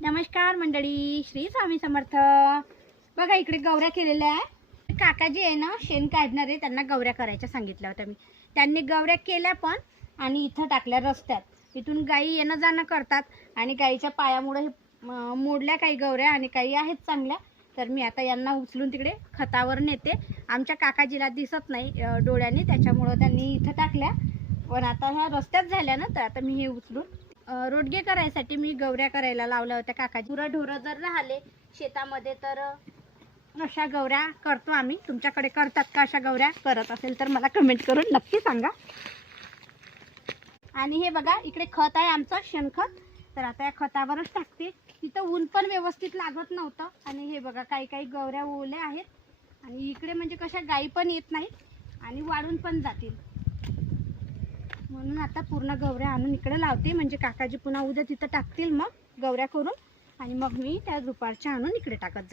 नमस्कार मंडळी, श्री स्वामी समर्थ. बघा इकडे गौऱ्या केलेल्या आहे. काकाजी आहे ना, शेण काढणार आहे, त्यांना गौऱ्या करायच्या सांगितल्या होत्या मी. त्यांनी गौऱ्या केल्या पण आणि इथं टाकल्या रस्त्यात. इथून गाई येणं जाणं करतात आणि गाईच्या पायामुळे मोडल्या काही गौऱ्या आणि काही आहेत चांगल्या. तर मी आता यांना उचलून तिकडे खतावर नेते. आमच्या काकाजीला दिसत नाही डोळ्याने, त्याच्यामुळं त्यांनी इथं टाकल्या. पण आता ह्या रस्त्यात झाल्या ना, तर आता मी हे उचलून रोडगे करायसाठी मी गौऱ्या करायला लावल्या होत्या काकाजी. पुरा ढोरं जर राहिले शेतामध्ये तर अशा गौऱ्या करतो आम्ही. तुमच्याकडे करतात का अशा गौऱ्या? करत असेल तर मला कमेंट करून नक्की सांगा. आणि हे बघा इकडे खत आहे आमचं, शेणखत. तर आता या खतावरच टाकते. तिथं ऊन पण व्यवस्थित लागत नव्हतं आणि हे बघा काही काही गौऱ्या ओल्या आहेत आणि इकडे म्हणजे कशा गाई पण येत नाहीत आणि वाळून पण जातील, म्हणून आता पूर्ण गौऱ्या आणून इकडे लावते. म्हणजे काकाजी पुन्हा उद्या तिथं टाकतील मग गौऱ्या करून आणि मग मी त्या दुपारच्या आणून इकडे टाकत जाईल.